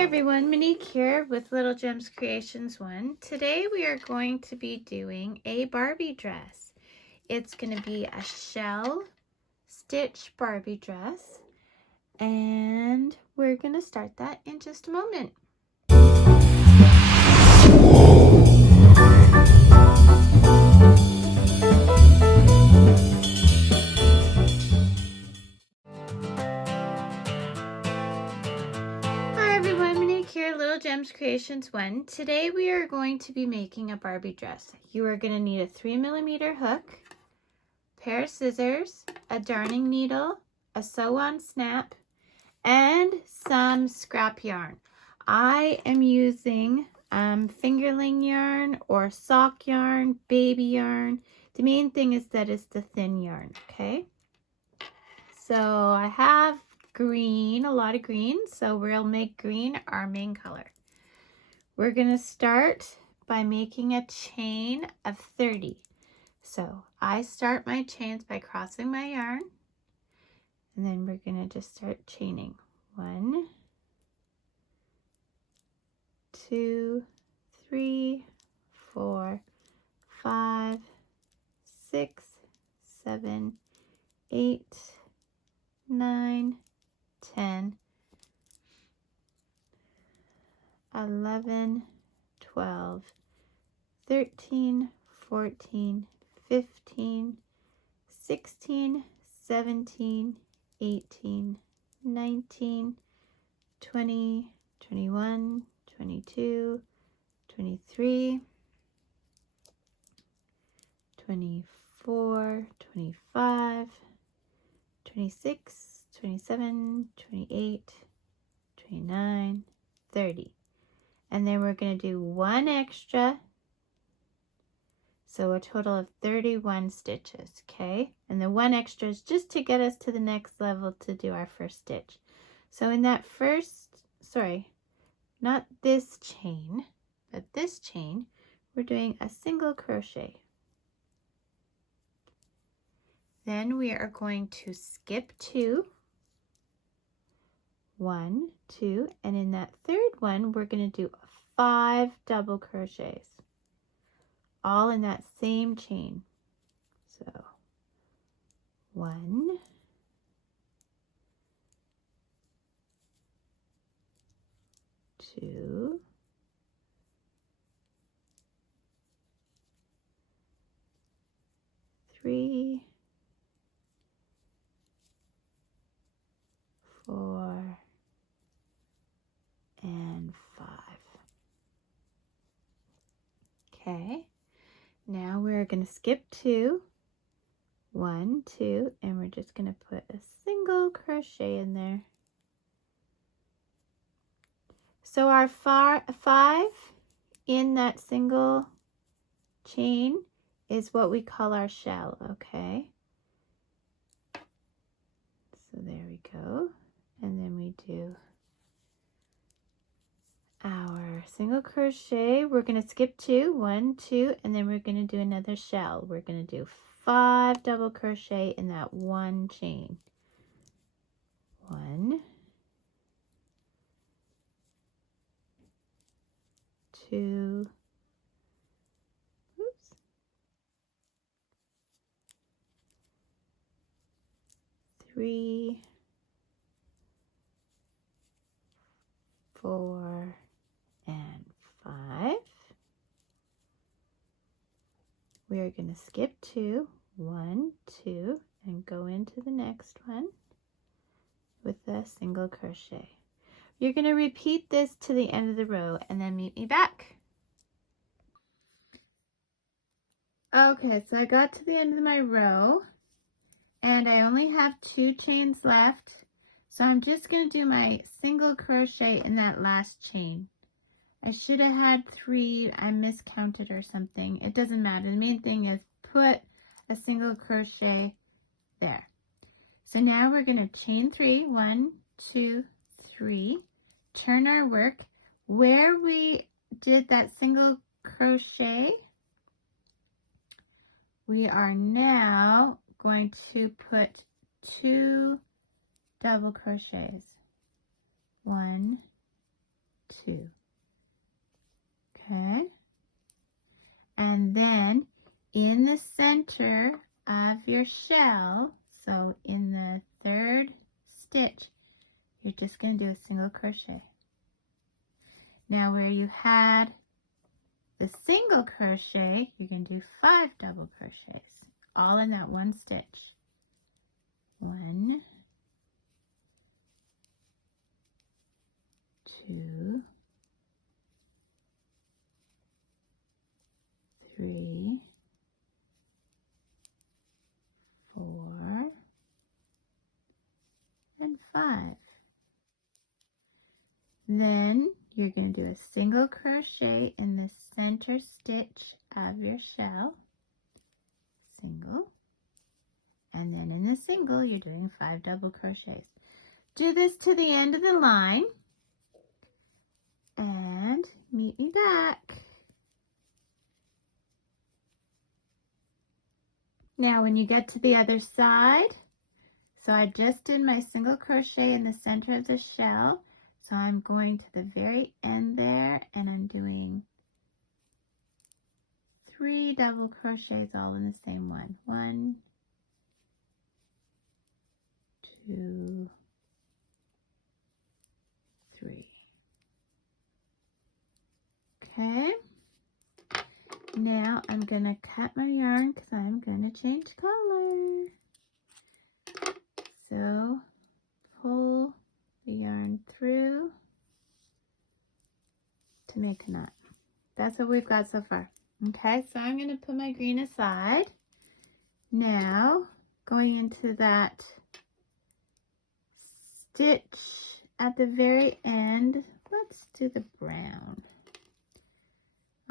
Hi everyone, Monique here with Little Gems Creations 1. Today we are going to be doing a Barbie dress. It's going to be a shell stitch Barbie dress, and we're going to start that in just a moment. Hi everyone, Monique here, Little Gems Creations 1. Today we are going to be making a Barbie dress. You are going to need a 3mm hook, pair of scissors, a darning needle, a sew-on snap, and some scrap yarn. I am using fingerling yarn or sock yarn, baby yarn. The main thing is that it's the thin yarn, okay? So I have green, a lot of green, so we'll make green our main color. We're gonna start by making a chain of 30. So I start my chains by crossing my yarn, and then we're gonna just start chaining. 1, 2, 3, 4, 5, 6, 7, 8, 9, 10, 11, 12, 13, 14, 15, 16, 17, 18, 19, 20, 21, 22, 23, 24, 25, 26, 27, 28, 29, 30. And then we're going to do one extra. So a total of 31 stitches, okay? And the one extra is just to get us to the next level to do our first stitch. So in that first, not this chain, but this chain, we're doing a single crochet. Then we are going to skip 2, 1, 2, and in that third one, we're going to do 5 double crochets, all in that same chain. So 1, 2, 3, 4, and 5. Okay, now we're going to skip 2, 1, 2, and we're just going to put a single crochet in there. So our 5 in that single chain is what we call our shell, okay? So there we go. And then we do our single crochet. We're going to skip 2, 1, 2, and then we're going to do another shell. We're going to do 5 double crochet in that one chain. 1, 2, 3, 4, and 5. We are going to skip 2, 1, 2, and go into the next one with a single crochet. You're going to repeat this to the end of the row and then meet me back. Okay, so I got to the end of my row and I only have 2 chains left. So I'm just going to do my single crochet in that last chain. I should have had 3, I miscounted or something. It doesn't matter. The main thing is put a single crochet there. So now we're going to chain 3, 1, 2, 3, turn our work. Where we did that single crochet, we are now going to put 2 double crochets. 1, 2. Okay, and then in the center of your shell, so in the 3rd stitch, you're just going to do a single crochet. Now where you had the single crochet, you're going to do 5 double crochets, all in that one stitch. 1, 2, 3, 4, and 5. Then you're going to do a single crochet in the center stitch of your shell, single, and then in the single you're doing 5 double crochets. Do this to the end of the line and meet me back. Now when you get to the other side, so I just did my single crochet in the center of the shell, so I'm going to the very end there and I'm doing 3 double crochets all in the same one. 1, 2, 3. Okay, now I'm going to cut my yarn because I'm going to change color. So pull the yarn through to make a knot. That's what we've got so far. Okay, so I'm going to put my green aside. Now going into that stitch at the very end, let's do the brown.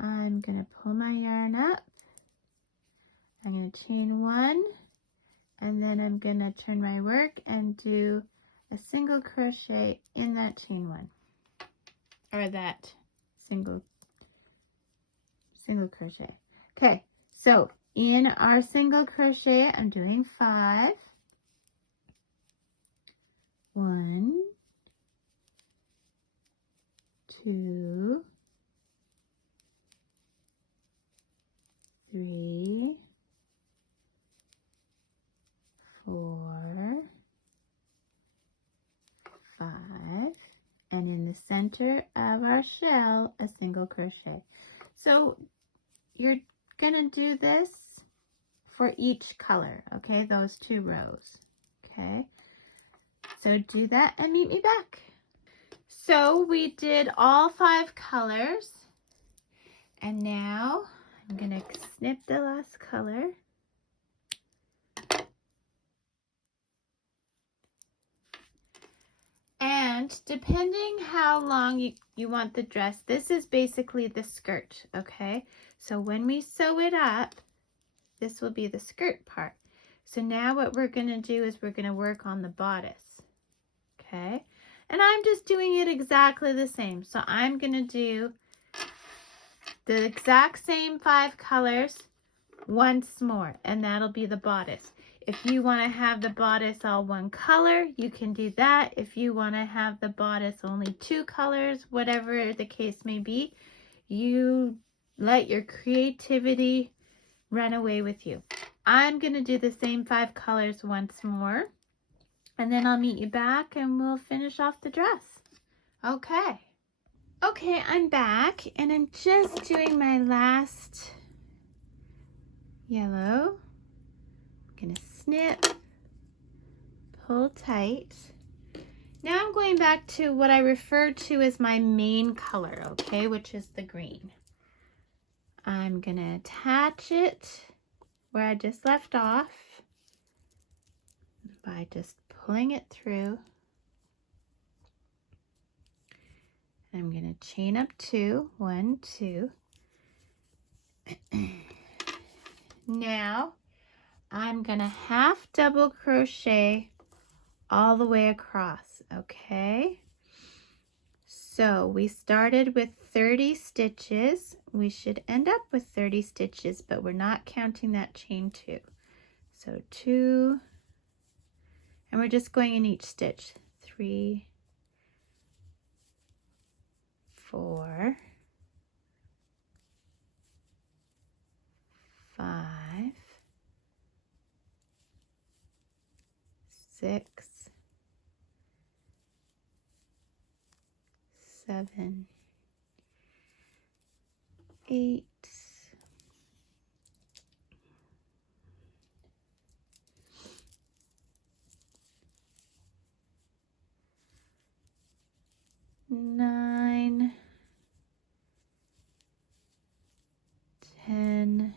I'm going to pull my yarn up. I'm going to chain 1, and then I'm going to turn my work and do a single crochet in that chain 1, or that single crochet. Okay, so in our single crochet, I'm doing 5. 1, 2, 3, 4, 5, and in the center of our shell, a single crochet. So you're gonna do this for each color, okay, those 2 rows. Okay, so do that and meet me back. So we did all 5 colors, and now I'm gonna snip the last color. And depending how long you want the dress, this is basically the skirt, okay? So when we sew it up, this will be the skirt part. So now what we're going to do is we're going to work on the bodice, okay? And I'm just doing it exactly the same. So I'm going to do the exact same 5 colors once more, and that'll be the bodice. If you want to have the bodice all one color, you can do that. If you want to have the bodice only 2 colors, whatever the case may be, you let your creativity run away with you. I'm going to do the same 5 colors once more, and then I'll meet you back and we'll finish off the dress. Okay. Okay, I'm back, and I'm just doing my last yellow. I'm going to snip, pull tight. Now I'm going back to what I refer to as my main color, okay, which is the green. I'm going to attach it where I just left off by just pulling it through. I'm going to chain up 2, 1, 2. Now I'm going to half double crochet all the way across, okay? So we started with 30 stitches. We should end up with 30 stitches, but we're not counting that chain 2. So 2, and we're just going in each stitch. 3, 4, 5, 6, 7, 8, 9, 10,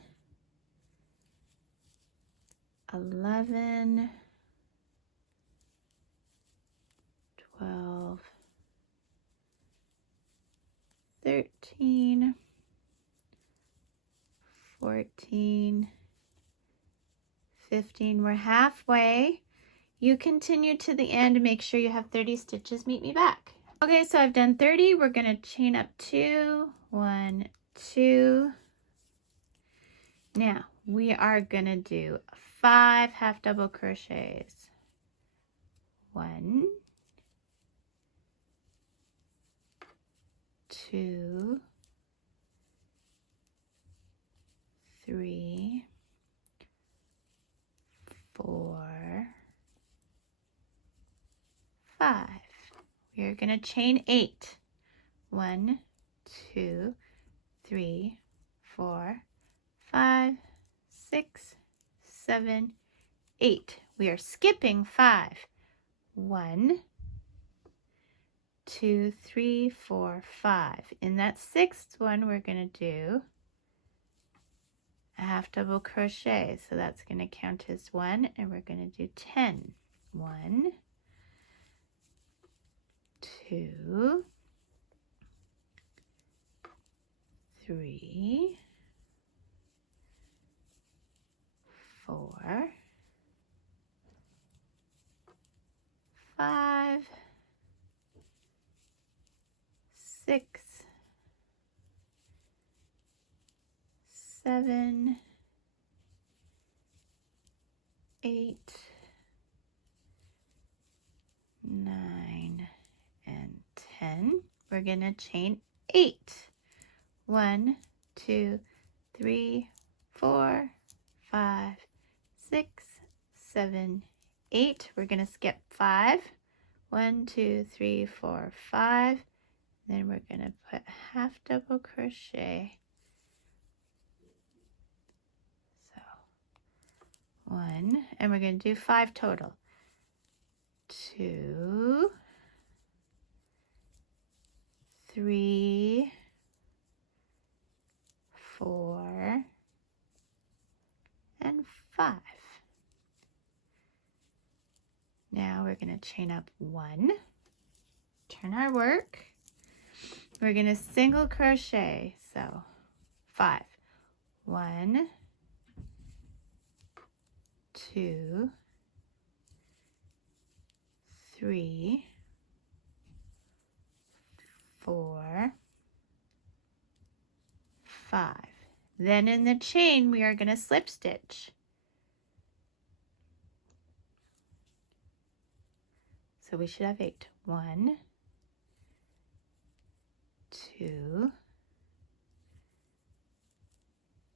11, 12, 13, 14, 15. We're halfway. You continue to the end and make sure you have 30 stitches. Meet me back. Okay, so I've done 30. We're going to chain up 2, 1, 2. Now, we are going to do 5 half double crochets. 1, 2, 3, 4, 5. We are going to chain 8. 1, 2, 3, 4, 5, 6, 7, 8. We are skipping 5. 1, 2, 3, 4, 5. In that 6th one, we're going to do a half double crochet. So that's going to count as 1, and we're going to do 10. 1, 2, 3, 4, 5, 6, 7, 8, 9, and 10. We're going to chain 8. 1, 2, 3, 4, 5, 6, 7, 8. We're going to skip 5. 1, 2, 3, 4, 5. Then we're going to put half double crochet. So 1, and we're going to do 5 total. 2, 3, 4, and 5. Now we're going to chain up 1, turn our work. We're going to single crochet, so 5. 1, 2, 3, 4, 5. Then in the chain, we are going to slip stitch. So we should have 8. 1, 2,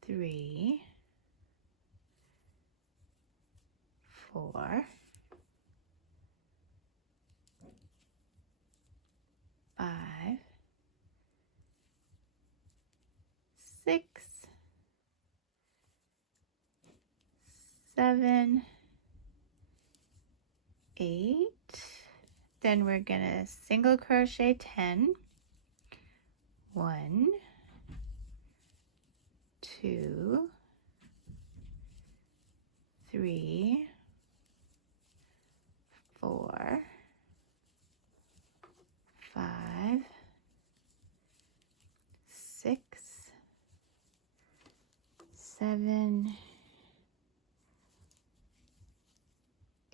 3, 4, 5, 6, 7, 8. Then we're gonna single crochet 10. 1, 2, 3, 4, 5, 6, 7,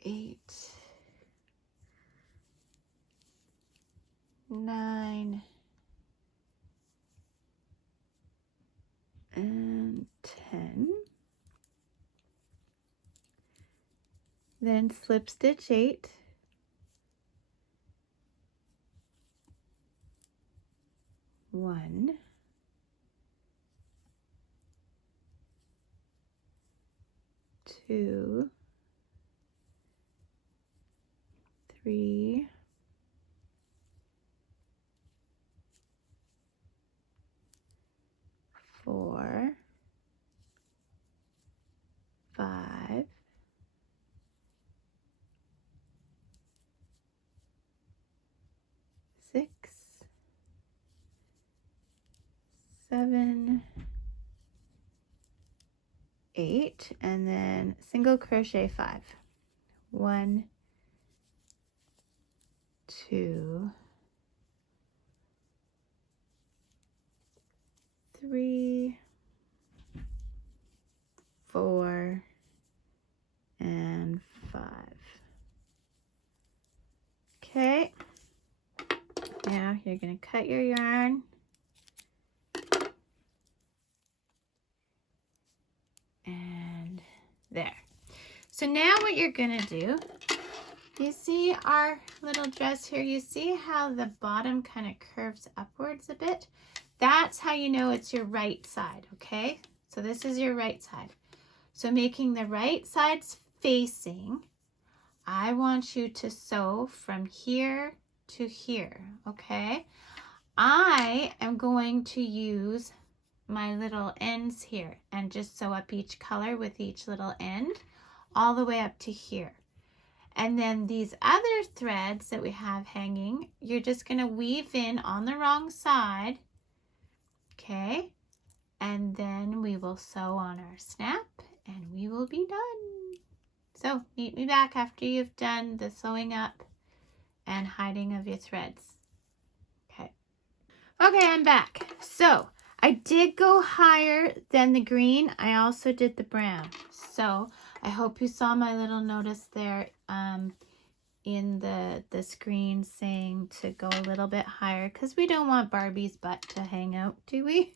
8, 9, and 10. Then slip stitch 8. 1, 2, 3, 4, 5, 6, 7, 8, and then single crochet 5. 1, 2, 3, 4, and 5. Okay, now you're going to cut your yarn and there. So now what you're going to do, you see our little dress here, you see how the bottom kind of curves upwards a bit? That's how you know it's your right side, okay? So this is your right side. So making the right sides facing, I want you to sew from here to here, okay? I am going to use my little ends here and just sew up each color with each little end all the way up to here. And then these other threads that we have hanging, you're just going to weave in on the wrong side, okay? And then we will sew on our snap and we will be done. So meet me back after you've done the sewing up and hiding of your threads. Okay. Okay, I'm back. So I did go higher than the green. I also did the brown. So I hope you saw my little notice there in the screen saying to go a little bit higher because we don't want Barbie's butt to hang out, do we?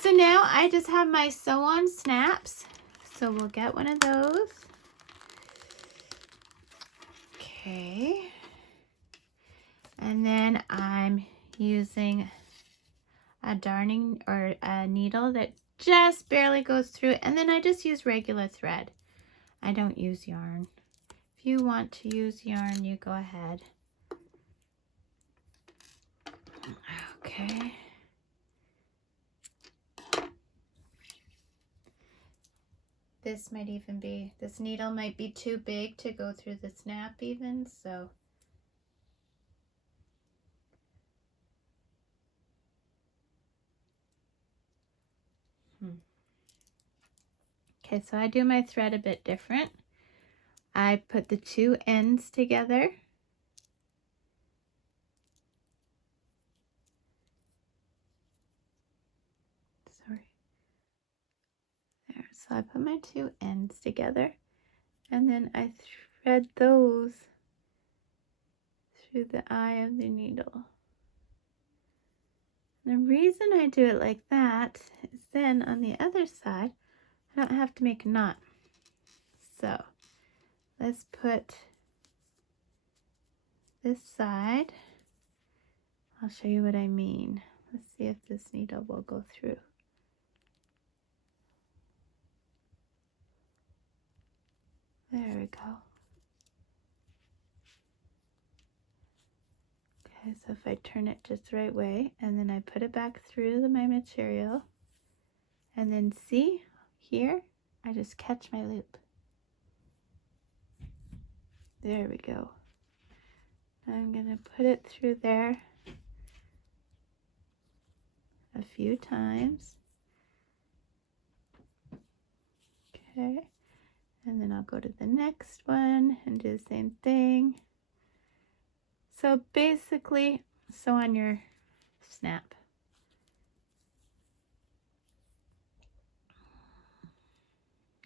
So now I just have my sew on snaps. So we'll get one of those. Okay. And then I'm using a darning or a needle that just barely goes through it. And then I just use regular thread. I don't use yarn. If you want to use yarn, you go ahead. Okay. This might even be, this needle might be too big to go through the snap even, so. Okay, so I do my thread a bit different. I put the two ends together. Sorry. There, so I put my two ends together and then I thread those through the eye of the needle. The reason I do it like that is then on the other side, I don't have to make a knot. So let's put this side. I'll show you what I mean. Let's see if this needle will go through. There we go. Okay, so if I turn it just the right way and then I put it back through my material and then see here, I just catch my loop. There we go. I'm going to put it through there a few times. Okay. And then I'll go to the next one and do the same thing. So basically, sew on your snap.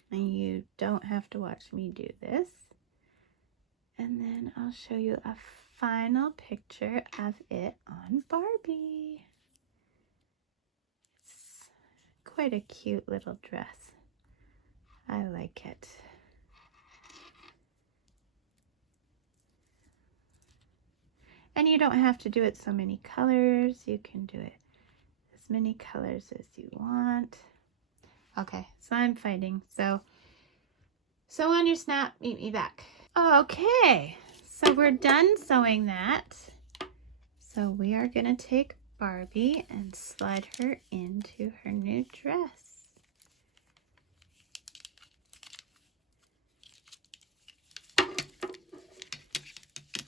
And you don't have to watch me do this. And then I'll show you a final picture of it on Barbie. It's quite a cute little dress. I like it. And you don't have to do it so many colors. You can do it as many colors as you want. Okay, so I'm fighting. So on your snap, meet me back. Okay, so we're done sewing that. So we are gonna take Barbie and slide her into her new dress.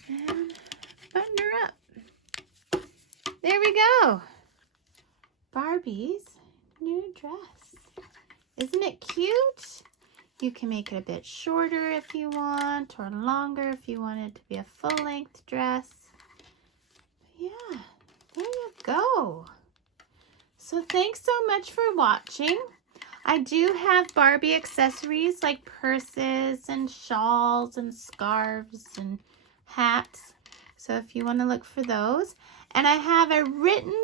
And button her up. There we go. Barbie's new dress. Isn't it cute? You can make it a bit shorter if you want, or longer if you want it to be a full-length dress. Yeah, there you go. So thanks so much for watching. I do have Barbie accessories like purses and shawls and scarves and hats. So if you want to look for those. And I have a written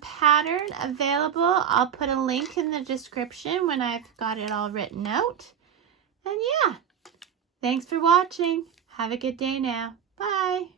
pattern available. I'll put a link in the description when I've got it all written out. And yeah, thanks for watching. Have a good day now. Bye.